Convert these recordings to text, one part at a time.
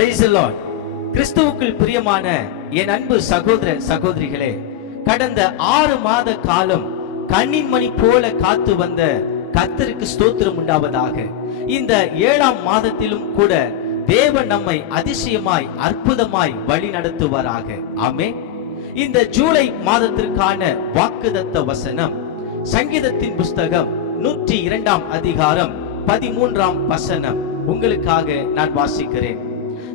கிறிஸ்துவுக்குள் பிரியமான என் அன்பு சகோதர சகோதரிகளே கடந்த ஆறு மாத காலம் கண்ணின்மணி போல காத்து வந்த கர்த்தருக்கு ஸ்தோத்திரம் உண்டாவதாக. இந்த ஏழாம் மாதத்திலும் கூட தேவன் நம்மை அதிசயமாய் அற்புதமாய் வழி நடத்துவாராக ஆமே இந்த ஜூலை மாதத்திற்கான வாக்குதத்த வசனம் சங்கீதத்தின் புஸ்தகம் நூற்றி இரண்டாம் அதிகாரம் பதிமூன்றாம் வசனம். உங்களுக்காக நான் வாசிக்கிறேன்.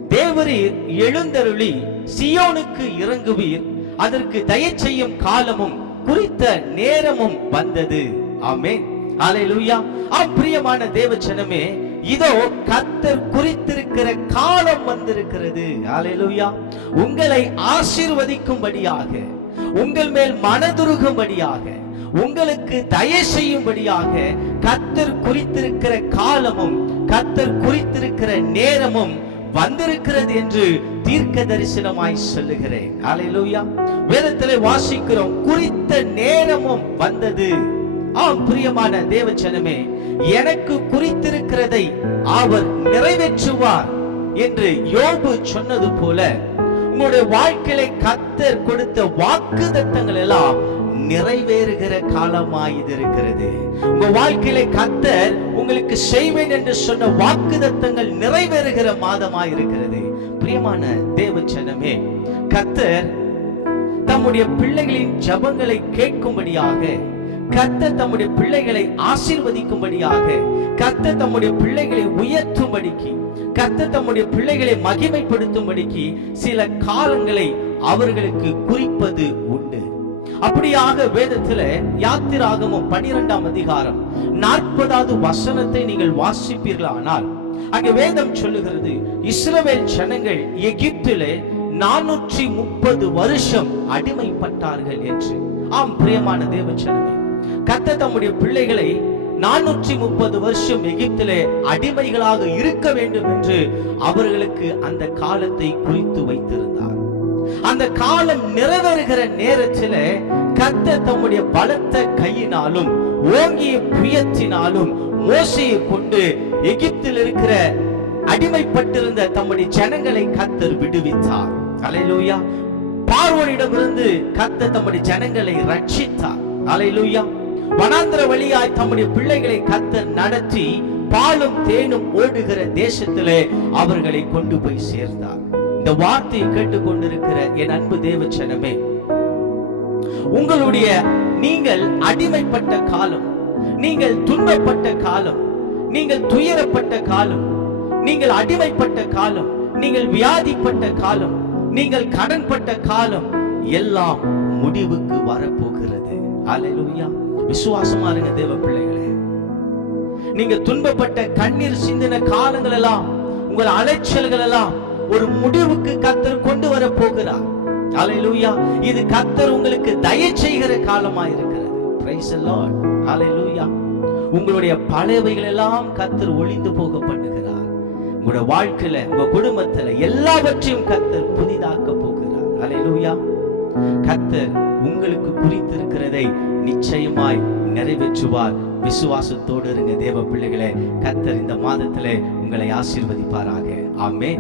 தேவரீர் எழுந்தருளி சியோனுக்கு இறங்குவீர். அதற்கு தயை செய்யும் காலமும் குறித்த நேரமும் வந்தது. ஆமே ஹalleluya. அப்பிரியமான தேவச்சனமே இதோ கத்தர் குறித்திருக்கிற காலம் வந்திருக்கிறது. ஹalleluya. உங்களை ஆசீர்வதிக்கும்படியாக உங்கள் மேல் மனதுருகும்படியாக உங்களுக்கு தயை செய்யும்படியாக கத்தர் குறித்திருக்கிற காலமும் கத்தர் குறித்திருக்கிற நேரமும் வந்திருக்கிறது என்று தீர்க்க தரிசனமாய் சொல்லுகிறேன். ஹalleluya வேதத்திலே வாசிக்கிறோம் குறித்த நேரமும் வந்தது. ஆம் பிரியமான தேவச்சனமே எனக்கு குறித்திருக்கிறதை அவர் நிறைவேற்றுவார் என்று யோபு சொன்னது போல உங்களுடைய வாழ்க்கையில கத்தர் கொடுத்த வாக்கு எல்லாம் நிறைவேறுகிற காலமாய் இது இருக்கிறது உங்க வாழ்க்கையில கத்தர் உங்களுக்கு செய்வேன் என்று சொன்ன வாக்கு நிறைவேறுகிற மாதமாய் இருக்கிறது பிரியமான தேவச்சனமே கத்தர் தம்முடைய பிள்ளைகளின் ஜபங்களை கேட்கும்படியாக கத்த தம்முடைய பிள்ளைகளை ஆசீர்வதிக்கும்படியாக கத்த தம்முடைய பிள்ளைகளை உயர்த்தும்படிக்கு கத்த தம்முடைய பிள்ளைகளை மகிமைப்படுத்தும்படிக்கு சில காலங்களை அவர்களுக்கு குறிப்பது உண்டு. அப்படியாக வேதத்துல யாத்திராகமும் பனிரெண்டாம் அதிகாரம் நாற்பதாவது வசனத்தை நீங்கள் வாசிப்பீர்களானால் அங்கே வேதம் சொல்லுகிறது இஸ்ரவேல் ஜனங்கள் எகிப்திலே நானூற்றி முப்பது வருஷம் அடிமைப்பட்டார்கள் என்று. ஆம் பிரியமான தேவச்சனமே கத்த தம்முடைய பிள்ளைகளை நானூற்றி முப்பது வருஷம் எகிப்திலே அடிமைகளாக இருக்க வேண்டும் என்று அவர்களுக்கு அந்த காலத்தை குறித்து வைத்திருந்தார். அந்த காலம் நிறைவேறுகிற நேரத்தில் கத்த தம்முடைய பலத்த கையினாலும் ஓங்கிய புயத்தினாலும் மோசையை கொண்டு எகிப்தில் இருக்கிற அடிமைப்பட்டிருந்த தம்முடைய ஜனங்களை கத்தர் விடுவித்தார். அலையிலூயா பார்வோனிடமிருந்து கத்த தம்முடைய ஜனங்களை ரட்சித்தார். அலையிலூயா வனாந்திர வழியாய் தம்முடைய பிள்ளைகளை கத்த நடத்தி பாலும் தேனும் ஓடுகிற தேசத்திலே அவர்களை கொண்டு போய் சேர்ந்தார் இந்த வார்த்தையை கேட்டுக்கொண்டிருக்கிற என் அன்பு தேவச்சனமே உங்களுடைய நீங்கள் அடிமைப்பட்ட காலம் நீங்கள் துன்பப்பட்ட காலம் நீங்கள் துயரப்பட்ட காலம் நீங்கள் அடிமைப்பட்ட காலம் நீங்கள் வியாதிப்பட்ட காலம் நீங்கள் கடன்பட்ட காலம் எல்லாம் முடிவுக்கு வரப்போகிறது. அலையிலுயா விசுவாசமா இருங்க தேவ பிள்ளைகளே. நீங்க துன்பப்பட்ட கண்ணீர் சிந்தின காலங்கள் எல்லாம் உங்கள் அலைச்சல்கள் எல்லாம் ஒரு முடிவுக்கு கத்தர் கொண்டு வர போகிறார் அலையலூயா இது கத்தர் உங்களுக்கு தய செய்கிற காலமா இருக்கிறது பிரைஸ் லார்ட் உங்களுடைய பழையவைகள் எல்லாம் கத்தர் ஒளிந்து போக பண்ணுகிறார். உங்களோட வாழ்க்கையில உங்க குடும்பத்துல எல்லாவற்றையும் கத்தர் புதிதாக்க போகிறார். அலையலூயா கத்தர் உங்களுக்கு குறித்திருக்கிறதை நிச்சயமாய் நிறைவேற்றுவார். விசுவாசத்தோடு இருங்க தேவ பிள்ளைகளே. கத்தர் இந்த மாதத்திலே உங்களை ஆசீர்வதிப்பாராக. ஆமே